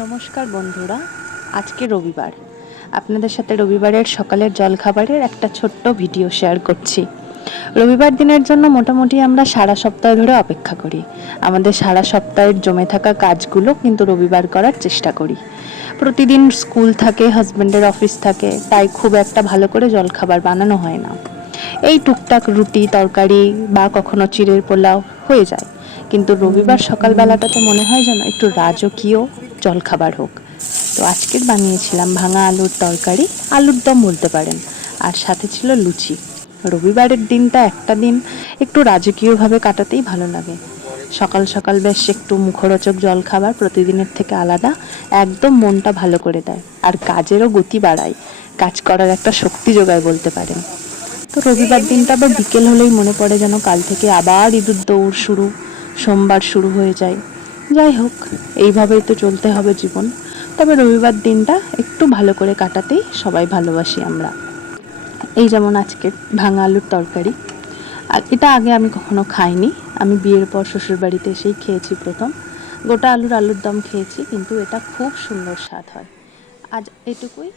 নমস্কার বন্ধুরা, আজকে রবিবার। আপনাদের সাথে রবিবারের সকালের জলখাবারের একটা ছোট্ট ভিডিও শেয়ার করছি। রবিবার দিনের জন্য মোটামুটি আমরা সারা সপ্তাহ ধরে অপেক্ষা করি। আমাদের সারা সপ্তাহের জমে থাকা কাজগুলো কিন্তু রবিবার করার চেষ্টা করি। প্রতিদিন স্কুল থাকে, হাজব্যান্ডের অফিস থাকে, তাই খুব একটা ভালো করে জলখাবার বানানো হয় না। এই টুকটাক রুটি তরকারি বা কখনো চিড়ের পোলাও হয়ে যায়, কিন্তু রবিবার সকালবেলাটাতে মনে হয় যেন একটু রাজকীয় জলখাবার হোক। তো আজকের বানিয়েছিলাম ভাঙা আলুর তরকারি, আলুর দম বলতে পারেন, আর সাথে ছিল লুচি। রবিবারের দিনটা একটা দিন একটু রাজকীয়ভাবে কাটাতেই ভালো লাগে। সকাল সকাল বেশ একটু মুখরোচক জলখাবার প্রতিদিনের থেকে আলাদা, একদম মনটা ভালো করে দেয় আর কাজেরও গতি বাড়ায়, কাজ করার একটা শক্তি যোগায় বলতে পারেন। তো রবিবার দিনটা আবার বিকেল হলেই মনে পড়ে যেন কাল থেকে আবার ইঁদুর দৌড় শুরু, সোমবার শুরু হয়ে যায়। যাই হোক, এইভাবেই তো চলতে হবে জীবন। তবে রবিবার দিনটা একটু ভালো করে কাটাতেই সবাই ভালোবাসি আমরা। এই যেমন আজকে ভাঙা আলুর তরকারি, আর এটা আগে আমি কখনো খাইনি। আমি বিয়ের পর শ্বশুর বাড়িতে এসেই খেয়েছি প্রথম। গোটা আলুর দম খেয়েছি, কিন্তু এটা খুব সুন্দর স্বাদ হয়। আজ এটুকুই।